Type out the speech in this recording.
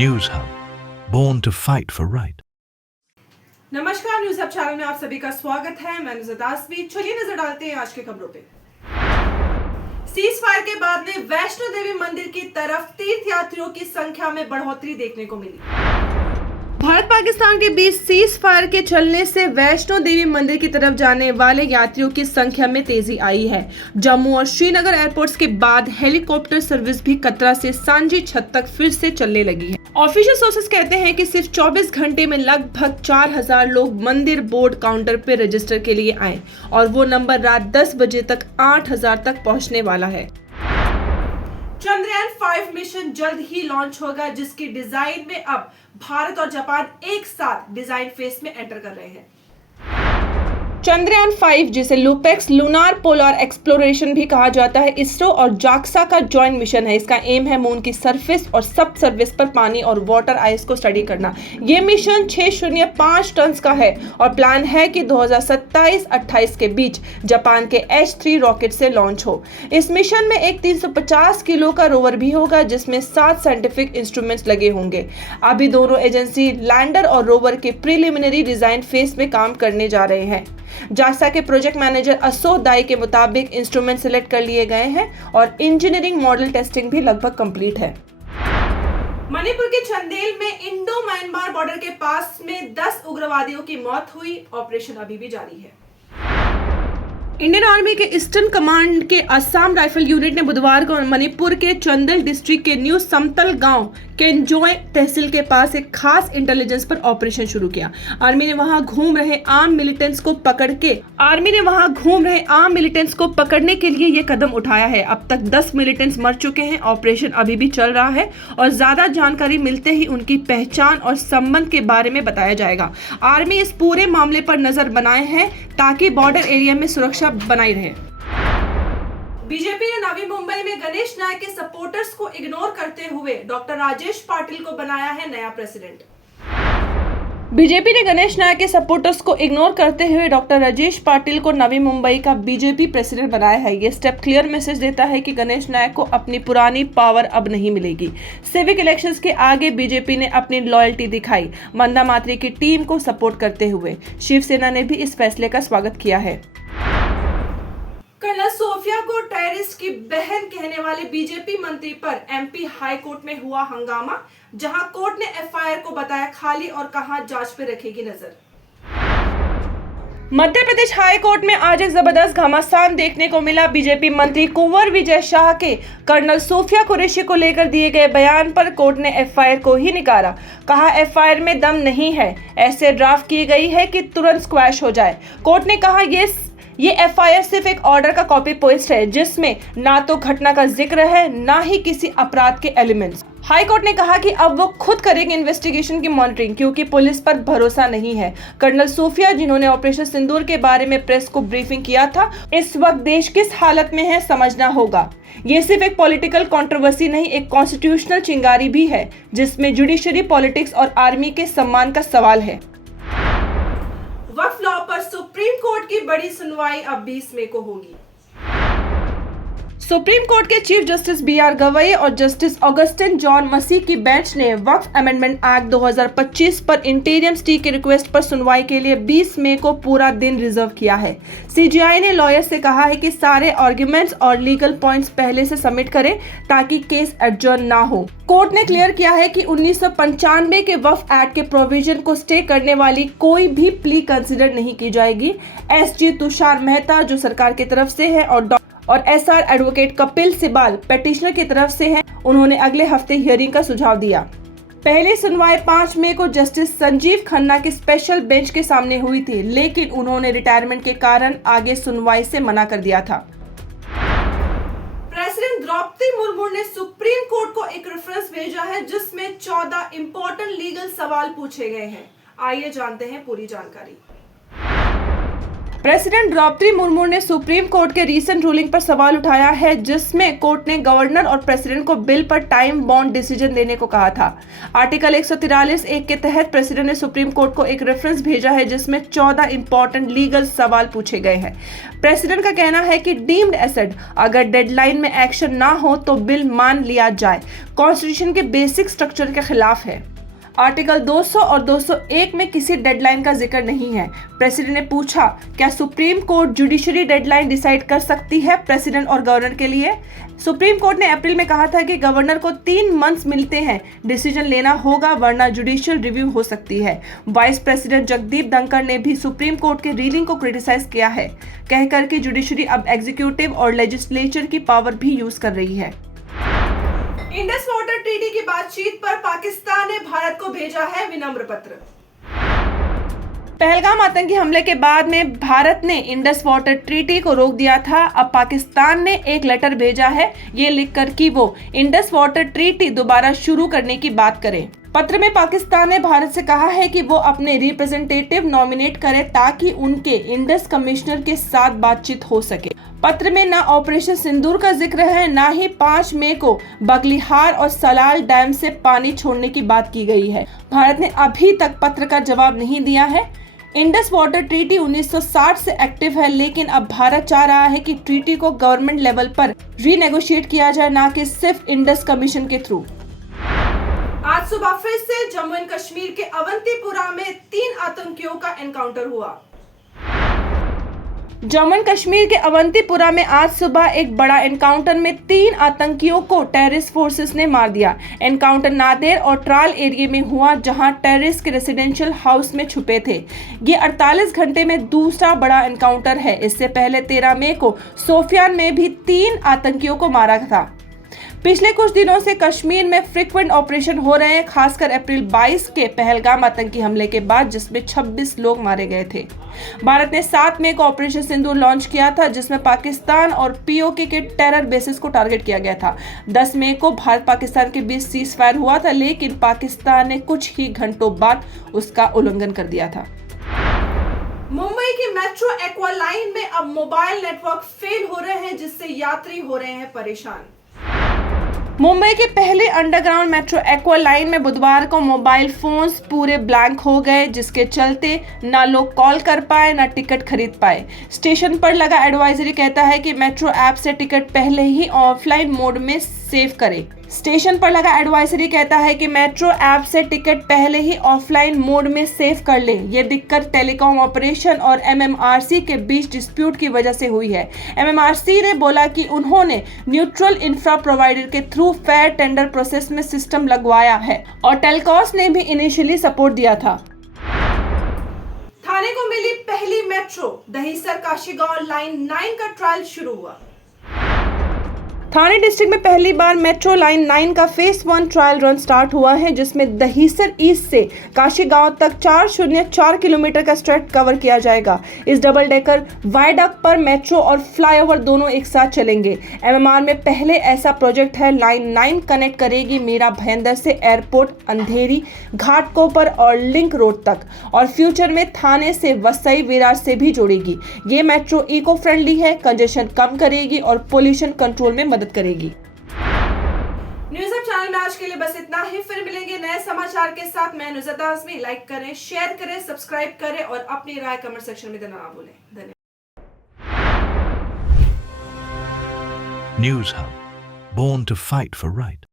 News Hub, born to fight for right. नमस्कार, news hub channel में आप सभी का स्वागत है। मैं नुज़त आसमी। चलिए नजर डालते हैं आज की खबरों पे। सीज फायर के बाद में वैष्णो देवी मंदिर की तरफ तीर्थयात्रियों की संख्या में बढ़ोतरी देखने को मिली। भारत पाकिस्तान के बीच सीज फायर के चलने से वैष्णो देवी मंदिर की तरफ जाने वाले यात्रियों की संख्या में तेजी आई है। जम्मू और श्रीनगर एयरपोर्ट्स के बाद हेलीकॉप्टर सर्विस भी कतरा से सांझी छत तक फिर से चलने लगी है। ऑफिशियल सोर्सेस कहते हैं कि सिर्फ 24 घंटे में लगभग 4000 लोग मंदिर बोर्ड काउंटर पे रजिस्टर के लिए आए और वो नंबर रात 10 बजे तक 8000 तक पहुंचने वाला है। चंद्रयान 5 मिशन जल्द ही लॉन्च होगा, जिसकी डिजाइन में अब भारत और जापान एक साथ डिजाइन फेज में एंटर कर रहे हैं। चंद्रयान 5, जिसे लूपेक्स लूनार पोलर एक्सप्लोरेशन भी कहा जाता है, इसरो और जाक्सा का जॉइंट मिशन है। इसका एम है मून की सरफेस और सब सर्विस पर पानी और वाटर आइस को स्टडी करना। ये मिशन 605 टन का है और प्लान है कि 2027-28 के बीच जापान के H3 रॉकेट से लॉन्च हो। इस मिशन में एक 350 किलो का रोवर भी होगा, जिसमें 7 साइंटिफिक इंस्ट्रूमेंट्स लगे होंगे। अभी दोनों एजेंसी लैंडर और रोवर के प्रिलिमिनरी डिजाइन फेज में काम करने जा रहे हैं। जाक्सा के प्रोजेक्ट मैनेजर अशोक दाई के मुताबिक इंस्ट्रूमेंट सिलेक्ट कर लिए गए हैं और इंजीनियरिंग मॉडल टेस्टिंग भी लगभग कंप्लीट है। मणिपुर के चंदेल में इंडो म्यांमार बॉर्डर के पास में 10 उग्रवादियों की मौत हुई। ऑपरेशन अभी भी जारी है। इंडियन आर्मी के ईस्टर्न कमांड के असम राइफल यूनिट ने बुधवार को मणिपुर के चंदेल डिस्ट्रिक्ट के न्यू समतल गांव केंजोय तहसील के पास एक खास इंटेलिजेंस पर ऑपरेशन शुरू किया। आर्मी ने वहां घूम रहे आर्म मिलिटेंट्स को पकड़ने के लिए यह कदम उठाया है। अब तक 10 मिलिटेंट्स मर चुके हैं। ऑपरेशन अभी भी चल रहा है और ज्यादा जानकारी मिलते ही उनकी पहचान और संबंध के बारे में बताया जाएगा। आर्मी इस पूरे मामले पर नजर बनाए है ताकि बॉर्डर एरिया में सुरक्षा बनाई रहे। बीजेपी ने नवी मुंबई में गणेश नायक के सपोर्टर्स को इग्नोर करते हुए डॉक्टर राजेश पाटिल को बनाया है नया प्रेसिडेंट। बीजेपी ने गणेश नायक के सपोर्टर्स को इग्नोर करते हुए डॉक्टर राजेश पाटिल को नवी मुंबई का बीजेपी प्रेसिडेंट बनाया है। ये स्टेप क्लियर मैसेज देता है कि गणेश नायक को अपनी पुरानी पावर अब नहीं मिलेगी। सिविक इलेक्शंस के आगे बीजेपी ने अपनी लॉयल्टी दिखाई मंदा मात्री की टीम को सपोर्ट करते हुए। शिवसेना ने भी इस फैसले का स्वागत किया है। कर्नल सोफिया को टेररिस्ट की बहन कहने वाले बीजेपी मंत्री पर एमपी हाई कोर्ट में हुआ हंगामा, जहां कोर्ट ने एफआईआर को बताया खाली और कहा जांच पे रखेगी नजर। मध्य प्रदेश हाई कोर्ट में आज एक जबरदस्त घमासान देखने को मिला। बीजेपी मंत्री कुंवर विजय शाह के कर्नल सोफिया कुरैशी को लेकर दिए गए बयान पर कोर्ट ने एफआईआर को ही निकाला। कहा एफआईआर में दम नहीं है, ऐसे ड्राफ्ट की गई है कि तुरंत स्क्वैश हो जाए। कोर्ट ने कहा ये एफआईआर सिर्फ एक ऑर्डर का कॉपी पेस्ट है, जिसमें ना तो घटना का जिक्र है ना ही किसी अपराध के एलिमेंट्स। हाई कोर्ट ने कहा कि अब वो खुद करेंगे इन्वेस्टिगेशन की मॉनिटरिंग, क्योंकि पुलिस पर भरोसा नहीं है। कर्नल सोफिया, जिन्होंने ऑपरेशन सिंदूर के बारे में प्रेस को ब्रीफिंग किया था, इस वक्त देश किस हालत में है समझना होगा। ये सिर्फ एक पॉलिटिकल कंट्रोवर्सी नहीं, एक कॉन्स्टिट्यूशनल चिंगारी भी है, जिसमें जुडिशरी, पॉलिटिक्स और आर्मी के सम्मान का सवाल है। वक्फ लॉ पर सुप्रीम कोर्ट की बड़ी सुनवाई अब 20 मई को होगी। सुप्रीम कोर्ट के चीफ जस्टिस BR गवई और जस्टिस ऑगस्टिन जॉन मसीह की बेंच ने वक्फ अमेंडमेंट एक्ट 2025 पर इंटीरियम स्टे की रिक्वेस्ट पर सुनवाई के लिए 20 मई को पूरा दिन रिजर्व किया है। CJI ने लॉयर से कहा है कि सारे आर्ग्यूमेंट्स और लीगल पॉइंट्स पहले से सबमिट करें ताकि केस एडजर्न ना हो। कोर्ट ने क्लियर किया है कि 1995 के वक्फ एक्ट के प्रोविजन को स्टे करने वाली कोई भी प्ली कंसिडर नहीं की जाएगी। SG तुषार मेहता, जो सरकार की तरफ से है, और SR एडवोकेट कपिल सिबाल पेटिशनर की तरफ से हैं, उन्होंने अगले हफ्ते हियरिंग का सुझाव दिया। पहली सुनवाई 5 मई को जस्टिस संजीव खन्ना की स्पेशल बेंच के सामने हुई थी, लेकिन उन्होंने रिटायरमेंट के कारण आगे सुनवाई से मना कर दिया था। प्रेसिडेंट द्रौपदी मुर्मू ने सुप्रीम कोर्ट को एक रेफरेंस भेजा है, जिसमें 14 इंपॉर्टेंट लीगल सवाल पूछे गए हैं। आइए जानते हैं पूरी जानकारी। प्रेसिडेंट द्रौपदी मुर्मू ने सुप्रीम कोर्ट के रीसेंट रूलिंग पर सवाल उठाया है, जिसमें कोर्ट ने गवर्नर और प्रेसिडेंट को बिल पर टाइम बाउंड डिसीजन देने को कहा था। आर्टिकल 143(1) के तहत प्रेसिडेंट ने सुप्रीम कोर्ट को एक रेफरेंस भेजा है, जिसमें 14 इंपॉर्टेंट लीगल सवाल पूछे गए हैं। प्रेसिडेंट का कहना है कि डीम्ड एसेट अगर डेडलाइन में एक्शन ना हो तो बिल मान लिया जाए, कॉन्स्टिट्यूशन के बेसिक स्ट्रक्चर के खिलाफ है। आर्टिकल 200 और 201 में किसी डेडलाइन का जिक्र नहीं है। प्रेसिडेंट ने पूछा, क्या supreme court judiciary deadline decide कर सकती है प्रेसिडेंट और गवर्नर के लिए? सुप्रीम कोर्ट ने अप्रैल में कहा था कि गवर्नर को 3 मंथ्स मिलते हैं, डिसीजन लेना होगा वरना जुडिशियल रिव्यू हो सकती है। वाइस प्रेसिडेंट जगदीप धनखड़ ने भी सुप्रीम कोर्ट के रूलिंग को क्रिटिसाइज किया है, कहकर कि जुडिशरी अब एग्जीक्यूटिव और लेजिस्लेचर की पावर भी यूज कर रही है। इंडस वाटर ट्रीटी की बातचीत पर पाकिस्तान ने भारत को भेजा है विनम्र पत्र। पहलगाम आतंकी हमले के बाद में भारत ने इंडस वाटर ट्रीटी को रोक दिया था। अब पाकिस्तान ने एक लेटर भेजा है, ये लिखकर कि वो इंडस वाटर ट्रीटी दोबारा शुरू करने की बात करे। पत्र में पाकिस्तान ने भारत से कहा है कि वो अपने रिप्रेजेंटेटिव नॉमिनेट करे ताकि उनके इंडस कमिश्नर के साथ बातचीत हो सके। पत्र में ना ऑपरेशन सिंदूर का जिक्र है, ना ही 5 मई को बगलिहार और सलाल डैम से पानी छोड़ने की बात की गई है। भारत ने अभी तक पत्र का जवाब नहीं दिया है। इंडस वाटर ट्रीटी 1960 से एक्टिव है, लेकिन अब भारत चाह रहा है कि ट्रीटी को गवर्नमेंट लेवल पर रीनेगोशिएट किया जाए, ना कि सिर्फ इंडस कमीशन के थ्रू। आज सुबह फिर से जम्मू एंड कश्मीर के अवंतीपुरा में 3 आतंकियों का एनकाउंटर हुआ। जम्मू एंड कश्मीर के अवंतीपुरा में आज सुबह एक बड़ा एनकाउंटर में 3 आतंकियों को टेररिस्ट फोर्सेस ने मार दिया। एनकाउंटर नादेर और ट्राल एरिया में हुआ, जहां टेररिस्ट के रेसिडेंशियल हाउस में छुपे थे। ये 48 घंटे में दूसरा बड़ा एनकाउंटर है। इससे पहले 13 मई को सोफियान में भी 3 आतंकियों को मारा था। पिछले कुछ दिनों से कश्मीर में फ्रीक्वेंट ऑपरेशन हो रहे हैं, खासकर अप्रैल 22 के पहलगाम आतंकी हमले के बाद, जिसमें 26 लोग मारे गए थे। भारत ने 7 मई को ऑपरेशन सिंदूर लॉन्च किया था, जिसमें पाकिस्तान और पीओके के टेरर बेसिस को टारगेट किया गया था। 10 मई को भारत पाकिस्तान के बीच सीज फायर हुआ था, लेकिन पाकिस्तान ने कुछ ही घंटों बाद उसका उल्लंघन कर दिया था। मुंबई की मेट्रो एक्वा लाइन में अब मोबाइल नेटवर्क फेल हो रहे हैं, जिससे यात्री हो रहे हैं परेशान। मुंबई के पहले अंडरग्राउंड मेट्रो एक्वा लाइन में बुधवार को मोबाइल फोन्स पूरे ब्लैंक हो गए, जिसके चलते ना लोग कॉल कर पाए ना टिकट खरीद पाए। स्टेशन पर लगा एडवाइजरी कहता है कि मेट्रो ऐप से टिकट पहले ही ऑफलाइन मोड में सेव करें। स्टेशन पर लगा एडवाइजरी कहता है कि मेट्रो ऐप से टिकट पहले ही ऑफलाइन मोड में सेव कर ले। ये दिक्कत टेलीकॉम ऑपरेशन और एमएमआरसी के बीच डिस्प्यूट की वजह से हुई है। एमएमआरसी ने बोला कि उन्होंने न्यूट्रल इंफ्रा प्रोवाइडर के थ्रू फेयर टेंडर प्रोसेस में सिस्टम लगवाया है और टेलकॉस ने भी इनिशियली सपोर्ट दिया था। थाने को मिली पहली मेट्रो, दहीसर काशीगांव लाइन 9 का ट्रायल शुरू हुआ। थाने डिस्ट्रिक्ट में पहली बार मेट्रो लाइन 9 का फेज 1 ट्रायल रन स्टार्ट हुआ है, जिसमें दहीसर ईस्ट से काशीगांव तक 404 किलोमीटर का स्ट्रेच कवर किया जाएगा। इस डबल डेकर वायडक्ट पर मेट्रो और फ्लाईओवर दोनों एक साथ चलेंगे। एमएमआर में पहले ऐसा प्रोजेक्ट है। लाइन 9 कनेक्ट करेगी मीरा भयंदर से एयरपोर्ट, अंधेरी, घाटकोपर और लिंक रोड तक, और फ्यूचर में थाने से वसई विरार से भी जोड़ेगी। ये मेट्रो इको फ्रेंडली है, कंजेशन कम करेगी और पोल्यूशन कंट्रोल में मदद करेगी। न्यूज़ अब चैनल में आज के लिए बस इतना ही। फिर मिलेंगे नए समाचार के साथ। मैं नुज़त आज़मी। लाइक करें, शेयर करें, सब्सक्राइब करें और अपनी राय कमेंट सेक्शन में देना ना भूलें। धन्यवाद। News Hub, born to fight for right.